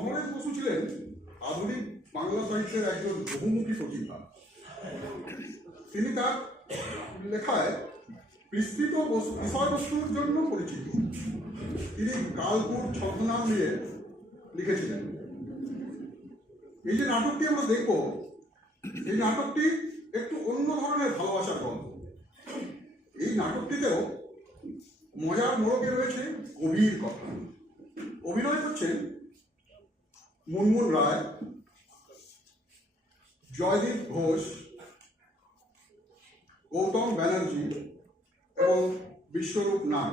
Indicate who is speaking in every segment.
Speaker 1: সমরেশ বসু ছিলেন আধুনিক বাংলা সাহিত্যের একজন বহুমুখী প্রতিভা তিনি তার লেখায় বিস্তৃত বস- বিষয়বস্তুর জন্য পরিচিত। তিনি কালপুর ছদ্মনাম নিয়ে লিখেছিলেন। এই যে নাটকটি আমরা দেখব, এই নাটকটি একটু অন্য ধরনের ভালোবাসার গল্প। এই নাটকটিতেও মজার মোড়কে রয়েছে গভীর কথা। অভিনয় করছেন মুনমুন রায় জয়দীপ ঘোষ গৌতম ব্যানার্জি এবং বিশ্বরূপ নাগ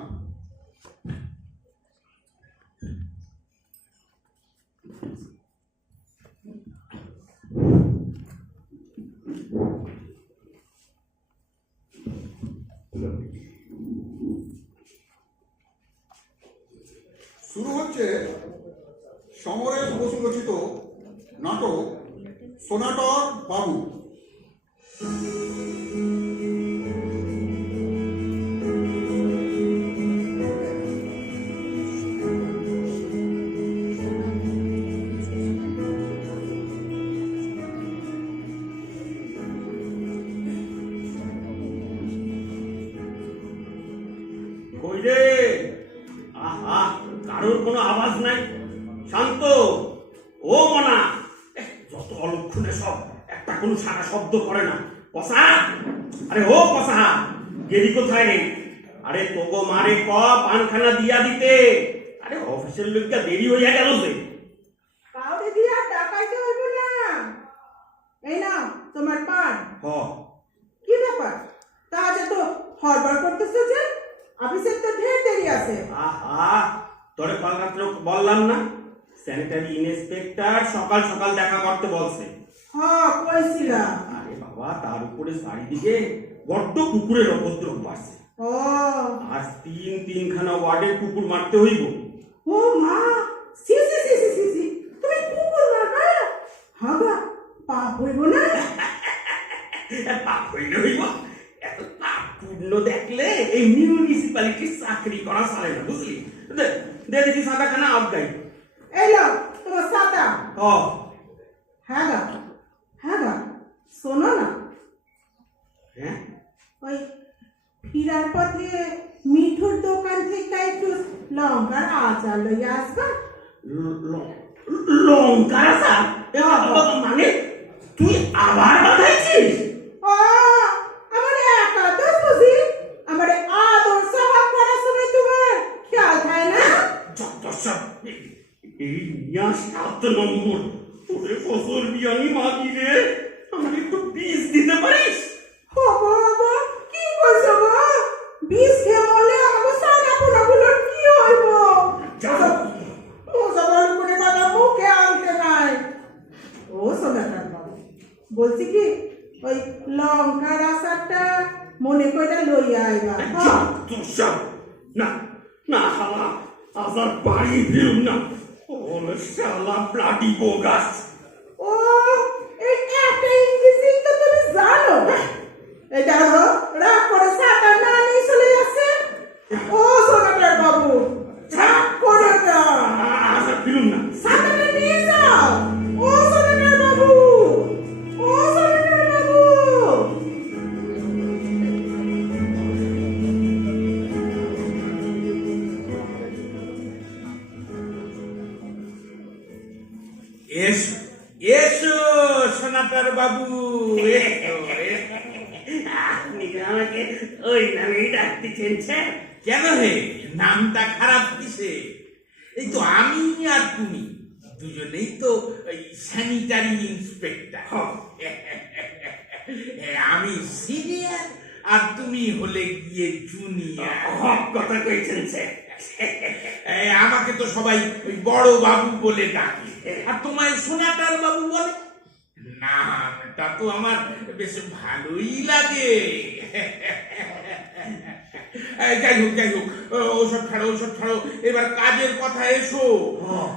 Speaker 1: শুরু হচ্ছে সমরেশ বসু রচিত নাটক সোনাটর বাবু।
Speaker 2: কই রে? আহা কারোর কোনো আওয়াজ নাই। শান্ত। ও মনা যত অলক্ষণে সব একটা কোনো সারা শব্দ করে না। পসা আরে ও পসা গেলি কোথায়? রে আরে তোগো মারে ক পানখানা দিয়া দিতে। আরে অফিসের লোকটা দেরি হইয়া গেল যে।
Speaker 3: কাউরে দিয়া টাকাইতে হইব না। এই না তোমার পান।
Speaker 2: হ।
Speaker 3: কি ব্যাপার? তা যে তো হরবার করতেছে যে? অফিসের তো ঢের দেরি আছে।
Speaker 2: আহা তোরে কাল রাত্রে বললাম না? স্যানিটারি ইন্সপেক্টর সকাল সকাল দেখা করতে বলছে।
Speaker 3: হ কইছিলাম।
Speaker 2: আরে বাবা তার উপরে চারিদিকে বড্ড কুকুরের উপদ্রব বাড়ছে।
Speaker 3: ও।
Speaker 2: আজ তিন তিনখানা ওয়ার্ডের কুকুর মারতে হইব।
Speaker 3: ও মা সি সি সি সি সি তুমি কুকুর মারবা? হাগা পাপ হইব না।
Speaker 2: পাপ হইলে হইব। এত পাপ পূর্ণ দেখলে এই মিউনিসিপ্যালিটির চাকরি করা চলে না বুঝলি? দে দেখি সাদা খানা আবগাই
Speaker 3: এই নাও তোমার সাতা
Speaker 2: ও
Speaker 3: হ্যাঁ গা হ্যাঁ গা শোনো না।
Speaker 2: হ্যাঁ?
Speaker 3: ওই ফিরার পথে মিঠুর দোকান থেকে একটু লঙ্কার আচার লইয়া আসবা?
Speaker 2: লঙ্কার আচার? মানে তুই আবার বাধাইছিস
Speaker 3: ও আমার একাদশ বুঝি আমার আদর সভা করার সময় তোমার খেয়াল থাকে না
Speaker 2: যত সব এই নিয়া সাত নম্বর। তোরে ফসল বিয়ানি মাগি রে। আমাকে একটু বীজ দিতে পারিস?
Speaker 3: হব কি করছ গো বিষ খেয়ে মরলে আমাকে সারা পোনাগুলোর কি হইব? সবার করে কথা মুখে আনতে নাই। ও সোনাকার বাবু বলছি কি ওই লঙ্কার আচারটা মনে করে লইয়া আইবা
Speaker 2: না না শালা আজার বাড়ি ফিরুম না। ওরে শালা ব্লাডি বোগাস
Speaker 3: ও এই একটা ইংরেজি তো তুমি জানো। এই দেখো রাগ করে সাতা না নিয়ে চলে যাচ্ছে। ও সোনাকার বাবু রাগ করে না
Speaker 2: আচ্ছা ফিরুন না।
Speaker 4: কিসে এই তো আমি আর তুমি দুজনেই তো স্যানিটারি ইন্সপেক্টর আমি সিনিয়র আর তুমি হলে গিয়ে জুনিয়র
Speaker 2: কথা কইছেন স্যার।
Speaker 4: আমাকে তো সবাই ওই বড় বাবু বলে ডাকে। আর তোমায় সোনাটার বাবু বলে? নামটা তো আমার বেশ ভালোই লাগে। যাই হোক যাই হোক ওসব ছাড়ো ওসব ছাড়ো। এবার কাজের কথা এসো।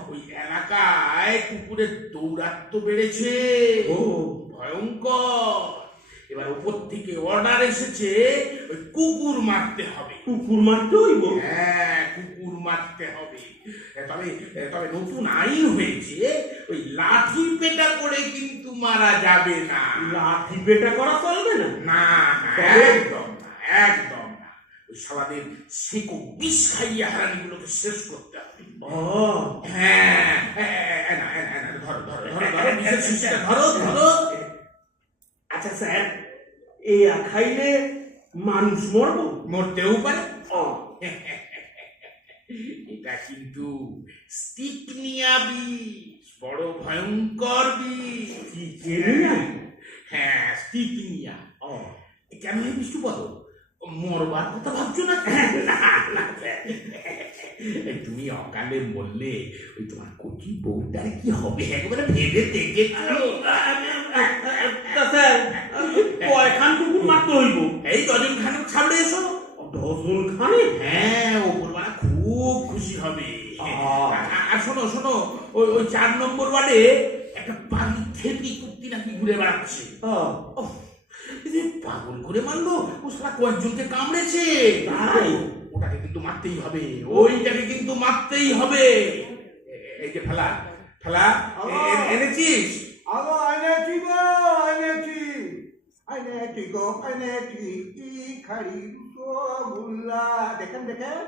Speaker 4: ওই এলাকায় কুকুরের দৌরাত্ম বেড়েছে।
Speaker 2: ও।
Speaker 4: ভয়ঙ্কর। এবার উপর থেকে অর্ডার এসেছে ওই কুকুর মারতে হবে।
Speaker 2: কুকুর মারতে হইব?
Speaker 4: হ্যাঁ কুকুর মারতে হবে। তবে তবে নতুন আইন হয়েছে মারা যাবে না।
Speaker 2: লাঠি পেটা করা চলবে না?
Speaker 4: না একদম। ওই সালাদের সেকো বিষ খাইয়ে হারানিগুলোকে শেষ করতে হবে। হ্যাঁ এ, না, ধরো ধরো ধরো শিশিটা ধরো ধরো
Speaker 2: আচ্ছা স্যার এই খাইলে মানুষ মরবো?
Speaker 4: মরতেও পারে। এটা কিন্তু স্টিকনিয়া বিষ বড় ভয়ঙ্কর বিষ। হ্যাঁ স্টিকনিয়া কেন হে বিষ্ণুপদ মরবার কথা ভাবছ না? তুমি অকালে বললে ওই তোমার কচি বউটার কি হবে? একবারে ভেবে
Speaker 2: স্যার কয়খান কুকুর মারতে হইব?
Speaker 4: এই কজন খানুক ছাড়ে এসো।
Speaker 2: ডজন খানে
Speaker 4: হ্যাঁ ওপরওয়ালা খুব খুশি হবে। আর- শোনো শোনো ওই ওই চার নম্বর ওয়ার্ডে একটা পানি থেপি কুর্তি নাকি ঘুরে বেড়াচ্ছে। পাগল করে মারলো? ও সারা কয়েকজনকে কামড়েছে।
Speaker 2: তাই?
Speaker 4: ওটাকে কিন্তু মারতেই হবে ওইটাকে কিন্তু মারতেই হবে। এই যে ফেলা ফেলা এনেছিস?
Speaker 5: আগো এনেছি গো এনেছি এনেছি গো এনেছি কি খারি দুটো গুল্লা। দেখেন দেখেন।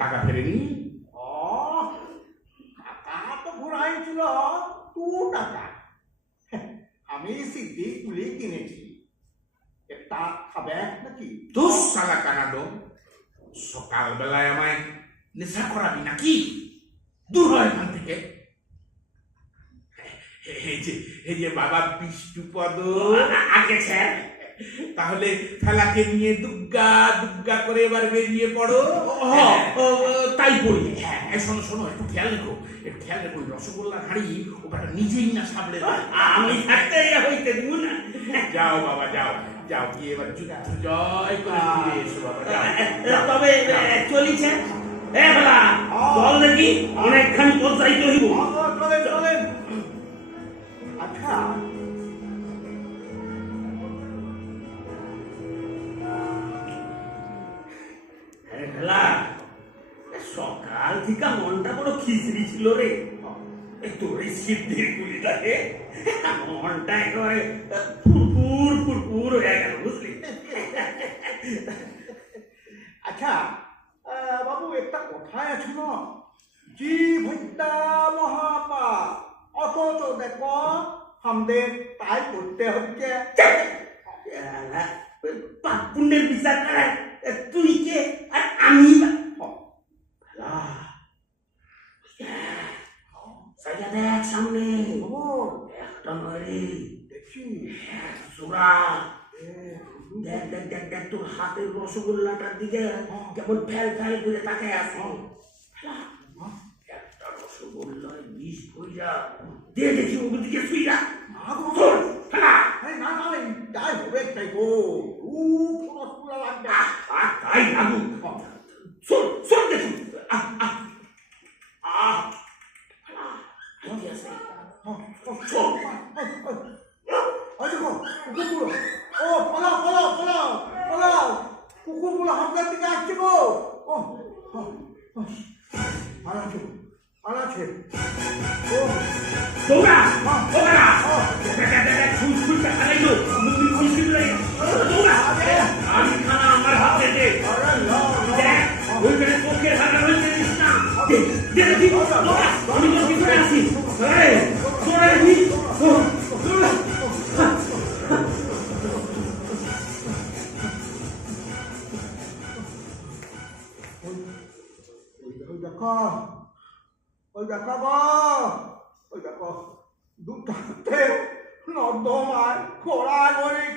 Speaker 4: টাকা ফেরেনি?
Speaker 5: ও টাকা তো ঘুরাইছিল দু টাকা। আমি সিদ্ধি তুলি কিনেছি। একটা খাবে নাকি?
Speaker 4: সালা কানাডো সকালবেলায় আমায় নেশা করাবি নাকি? দূর হয় এখান থেকে। এই যে এই যে বাবা বিষ্ণুপদ
Speaker 2: আগে স্যার।
Speaker 4: তাহলে ফেলাকে নিয়ে দুগ্গা দুগ্গা করে এবার বেরিয়ে পড়ো।
Speaker 2: তাই বলি।
Speaker 4: হ্যাঁ হ্যাঁ, শোনো শোনো একটু খেয়াল রেখো। একটু খেয়াল রেখো রসগোল্লা হাড়ি ওটা নিজেই না সামলে।
Speaker 2: আমি থাকতে হইতে দিব না।
Speaker 4: যাও বাবা যাও। যাও গিয়ে এবার যুদ্ধ জয় করে ফিরে এসো বাবা যাও
Speaker 2: তবে চলিছে এ বেলা চল দেখি অনেকখানি হইব
Speaker 5: আচ্ছা
Speaker 2: সকাল থেকে মনটা বড় খিচড়ি ছিল রে তোর এই সিদ্ধির গুলিটাকে মনটা একেবারে ফুরফুর ফুরফুর হয়ে গেল বুঝলি?
Speaker 5: আচ্ছা বাবু একটা কথায় আছে না? জীব হত্যা মহাপাপ। অথচ দেখো আমাদের তাই করতে হচ্ছে।
Speaker 2: পাপ পুণ্যের বিচার করায় তুই কে? আর আমি সামনে। একটা নয় সুরা দেখ দেখ দেখ দেখ তোর হাতের রসগোল্লাটার দিকে কেমন ফেল ফেল করে তাকে আছে। একটা রসগোল্লার বিষ কইরা দে দেখি ওর দিকে শুইরা।
Speaker 5: তাই হবে তাই গো। খুব রসগোল্লা লাগবে।
Speaker 2: তাই লাগু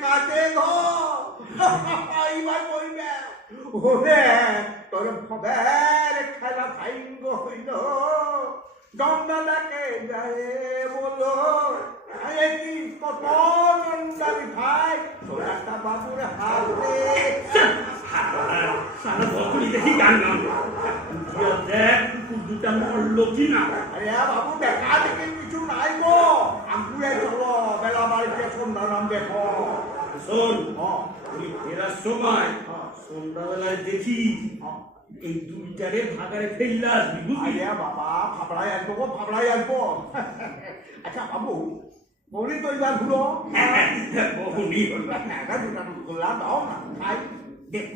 Speaker 5: কাটে গো কইবে ওরে, তোর ভবের খেলা ভাইঙ্গ হইল। গঙ্গালাকে যায় বলো। ভাই, তোর একটা বাবুর হাতে
Speaker 2: সারা বছরই দেখি গান গান
Speaker 5: বাবু, দেখা দেখি কিছু নাই গো। আঙ্গুলে
Speaker 2: শোন
Speaker 5: হ্যাঁ,
Speaker 2: ফেরার সময়
Speaker 5: হ্যাঁ,
Speaker 2: সন্ধ্যাবেলায় দেখি
Speaker 5: হ্যাঁ।
Speaker 2: এই দুইটারে ভাগারে ফেললে আসবি বুঝলি?
Speaker 5: বাবা ফাবড়াই আসব গো ফাবড়াই আসব আচ্ছা বাবু বৌনি তো এবার হলো
Speaker 2: বহুনি
Speaker 5: একা দুটা গোলা দাও না খাই।
Speaker 2: দেখ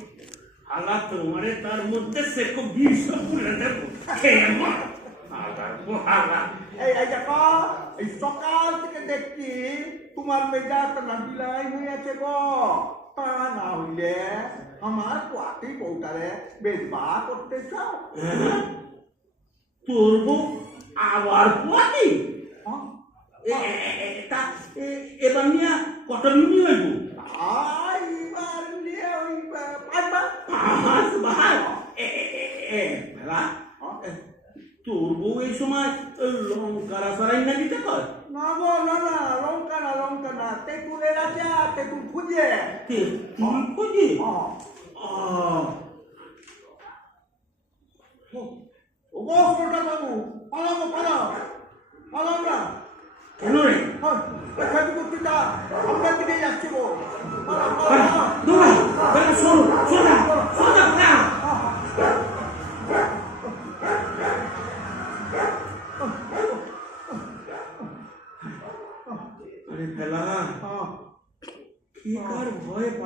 Speaker 2: আলা তোমারে তার মধ্যে সে খুব বিষ পুরে দেব। খেয়ে মর আলার পোহালা
Speaker 5: এই এই দেখো। এই সকাল থেকে দেখছি তোমার মেজাজ না বিলাই হয়ে আছে গো। তা না হইলে আমার পোয়াতি বউটারে বেদবা করতে চাও
Speaker 2: হ্যাঁ? তোর বউ আবার পোয়াতি
Speaker 5: হ্যাঁ?
Speaker 2: এ- এ- এ- তা এ- এবার নিয়ে কত মিনি হইব?
Speaker 5: আইবার নিয়ে ওই পাঁচবার।
Speaker 2: পাঁচ বার এ এ- এ- এ ভেলা এ, তোর বউ এই সময় লঙ্কার আসারাই না দিতে কর
Speaker 5: না গো না না লঙ্কা না লঙ্কা না তেঁতুলের আছে তেঁতুল খুঁজে।
Speaker 2: তে- তুই খুঁজে?
Speaker 5: হ্যাঁ।
Speaker 2: আহ,
Speaker 5: ও গো কোটা বাবু পালাবো পালাও। পালাও না
Speaker 2: কেন রে?
Speaker 5: হ্যাঁ পেছাবি কুর্তিটা আপনার দিকে যাচ্ছে গো। পালাও
Speaker 2: আরে,
Speaker 5: পালাও।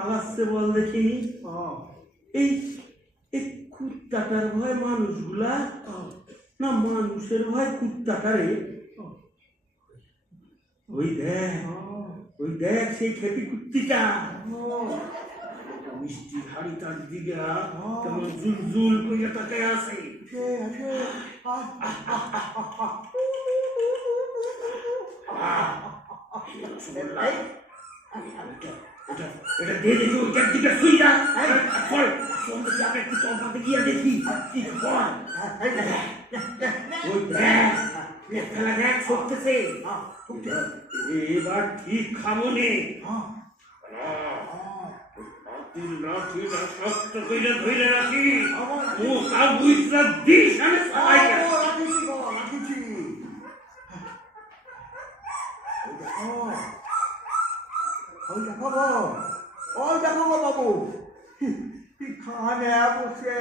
Speaker 2: পালাচ্ছে বল
Speaker 5: হ্যাঁ
Speaker 2: এই এই কুত্তাটার ভয় মানুষগুলা না মানুষের ভয় কুত্তাটারে। ওই দেখ ওই দেখ সেই খেপি কুত্তিটা। মিষ্টি হাড়ি তার দিকে কেমন জুল জুল করে তাকে আসে
Speaker 5: আছে আছে
Speaker 2: এটা এটা দিয়ে দেখি ওইটার দিকে শুই যা। ফল সন্ধ্যে যাবে একটু চৌকাতে গিয়ে দেখি। কি ফল ওই দেখ খেলা দেখ সরতেছে এবার ঠিক খাব নে লাঠি লাঠি শক্ত করে ধরে রাখি। ও তা বুঝতে দিস আমি
Speaker 5: ও রাখিছি গো রাখিছি ওই দেখো ওই দেখো গো ওই দেখো গো বাবু খানে বসে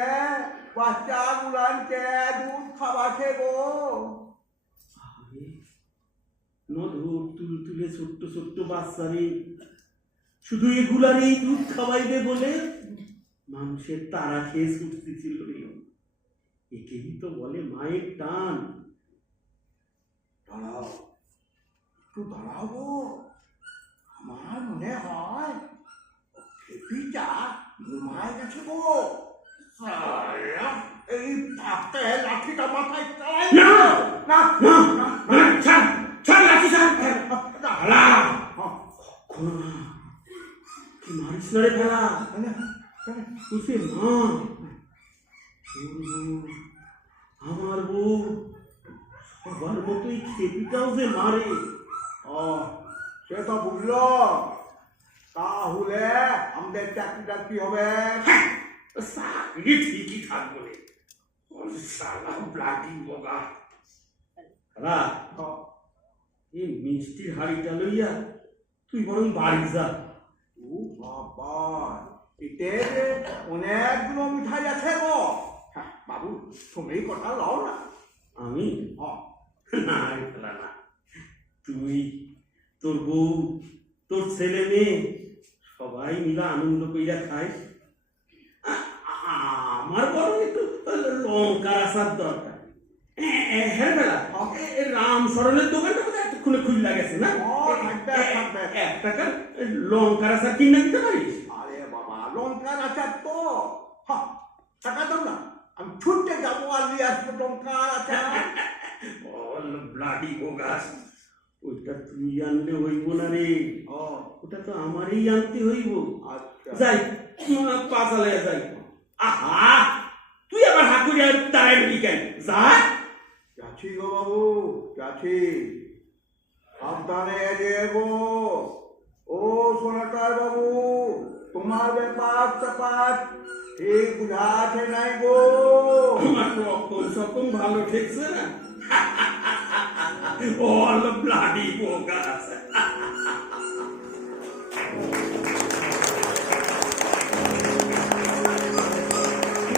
Speaker 5: বাচ্চা গুলানকে দুধ খাওয়াছে গো
Speaker 2: নধর তুল ছোট্ট ছোট্ট বাচ্চারে। শুধু এগুলার এই দুধ খাওয়াইবে বলে মানুষের তারা খেয়ে ছুটতেছিল রে। একেই তো বলে মায়ের টান।
Speaker 5: দাঁড়াও একটু দাঁড়াও গো। আমার মনে হয় খেপিটা ঘুমায় গেছে গো। এই পাতে লাঠিটা মাথায় চালাই।
Speaker 2: না!
Speaker 5: না
Speaker 2: না। না ছাড় ছাড় লাঠি ছাড়
Speaker 5: না
Speaker 2: ফেলা কখনো না তুই মারিস না রে ফেলা তুই মা তোর বউ, আমার বউ সবার মতোই খেপিটাও যে মারে
Speaker 5: ও সে তো বুঝলো তাহলে আমাদের চাকরিটা কি হবে
Speaker 2: চাকরি ঠিকই থাকব রে ওর ব্লাডি এই মিষ্টির হাড়িটা লইয়া তুই বরং বাড়ি যা।
Speaker 5: ও বাবা এতে অনেকগুলো মিঠাই আছে গো। হ্যাঁ, বাবু তুমি কথা লও না।
Speaker 2: আমি? না ফেলা না। তুই তোর বউ তোর ছেলে মেয়ে সবাই মিলে আনন্দ কইরা খাইস আ- আমার বরং একটু লঙ্কার আসার দরকার। হ্যাঁ বেলা এ- এ এতক্ষণে খুললা গেছে না। এক টাকা লঙ্কার আসার কিনে দিতে পারিস?
Speaker 5: আরে বাবা লঙ্কার আচার তো টাকা দাও না। আমি ছুটতে যাব আর নিয়ে আসব লঙ্কার আচার।
Speaker 2: অল ব্লাডি বোগাস ওইটা তুই আনলে হইব না রে। ওটা তো আমারই আনতে হইব।
Speaker 5: আচ্ছা।
Speaker 2: যাই পাশালে যাই। আহা! তুই আবার কেন? যা।
Speaker 5: যাচ্ছি গো বাবু যাচ্ছি। সাবধানে যে গো ও সোনাটার বাবু তোমার ব্যাপার স্যাপার ঠিক বুঝাছে নাই গো
Speaker 2: তোমার রকম সকম ভালো ঠেকছে না অল ব্লাডি বোগাস